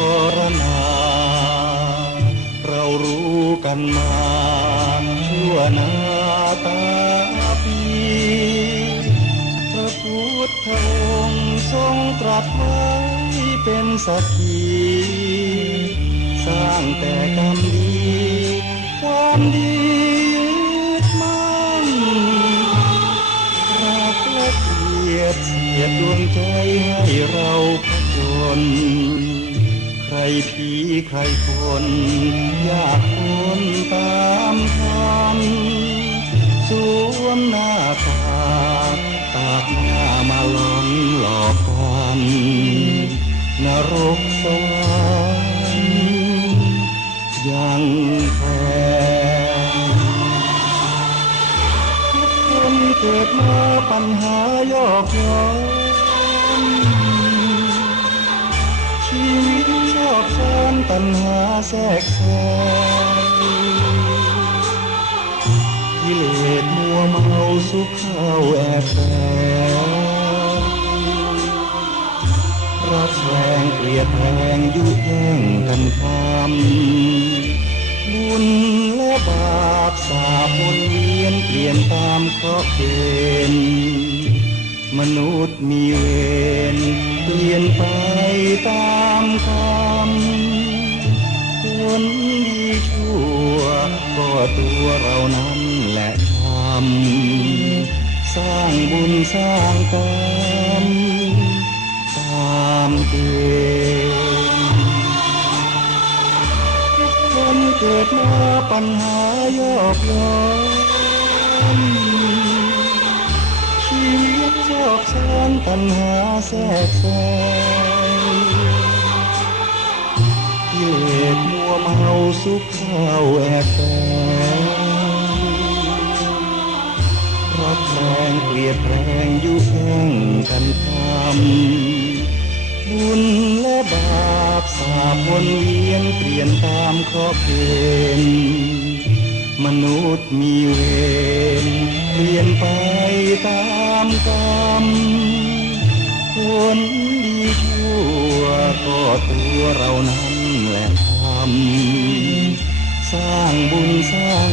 ให้ครนาเรารู้กันมาชั่วนาตาปีพระพุทธองค์ทรงตรัสไว้เป็นสักขีสร้างแต่กรรมดี ความดีมั่นรักและเกียดเสียดดวงใจให้เราผจญ ใครผีใครคนอยากคนตามทันสวมหน้าตาตากหน้ามาหลอนหลอกกันนรกสวรรค์ยังแพงคนเกิดมาปัญหายอกย้อน ปัญหาแทรกแซงกิเลสมัวเมาสุขเข้าแอบแฝงรักแรงเกลียดแพงยุแย่งกันทำบุญและบาปสาบวนเวียนเปลี่ยนตามเคราะห์เกณฑ์มนุษย์มีเวรเปลี่ยนไปตามกรรม นดีชั่ว ก็ตัวเรานั้นแหละทำสร้างบุญสร้างกรรมตามเกณฑ์คนเกิดมาปัญหายอกย้อนชีวิตชอบซ้อนปัญหาแทรกแซง เลสมัวเมาสุขเข้าแอบแฝงรักแรงเกลียดแรงยุแย่งกันทำบุญและบาปสาบวนเวียนเปลี่ยนตามเคราะห์เกณฑ์มนุษย์มีเวรเปลี่ยนไปตามกรรมคนดีชั่วก็ตัวเรานั้น สร้างบุญสร้าง